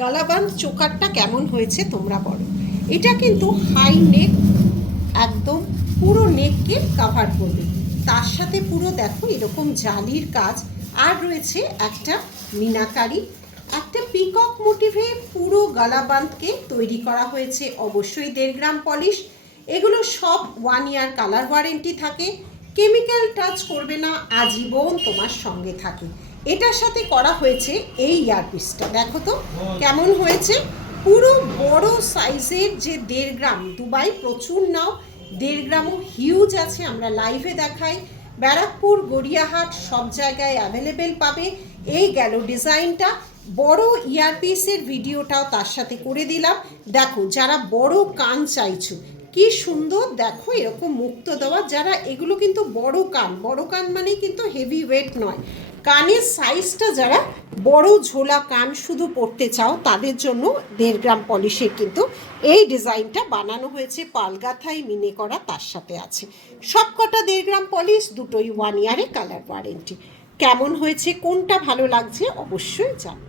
গালাবান্ধ চোকারটা কেমন হয়েছে তোমরা বলো। এটা কিন্তু হাই নেক, একদম পুরো নেককে কাভার করবে, তার সাথে পুরো দেখো এরকম জালির কাজ, আর রয়েছে একটা মিনাকারি, একটা পিকক মোটিভে পুরো গালাবান্ধকে তৈরি করা হয়েছে। অবশ্যই 1.5 গ্রাম পলিশ। এগুলো সব 1 ইয়ার কালার ওয়ারেন্টি থাকে, কেমিক্যাল টাচ করবে না, আজীবন তোমার সঙ্গে থাকে। এটার সাথে করা হয়েছে এই ইয়ারপিসটা, দেখো তো কেমন হয়েছে। পুরো বড় সাইজের যে 1.5 গ্রাম, দুবাই প্রচুর নাও, 1.5 গ্রামও হিউজ আছে, আমরা লাইভে দেখাই। ব্যারাকপুর, গড়িয়াহাট সব জায়গায় অ্যাভেলেবেল পাবে। এই গেল ডিজাইনটা, বড় ইয়ারপিসের ভিডিওটাও তার সাথে করে দিলাম। দেখো যারা বড় কান চাইছো, কি সুন্দর দেখো এরকম মুক্ত দেওয়া, যারা এগুলো কিন্তু বড় কান মানেই কিন্তু হেভি ওয়েট নয়, কানের সাইজটা যারা বড় ঝোলা কান শুধু পরতে চাও তাদের জন্য 1.5 গ্রাম পলিশের কিন্তু এই ডিজাইনটা বানানো হয়েছে। পালগাথাই মিনে করা, তার সাথে আছে সব কটা 1.5 গ্রাম পলিশ, দুটোই 1 ইয়ারে কালার ওয়ারেন্টি। কেমন হয়েছে, কোনটা ভালো লাগছে অবশ্যই জানো।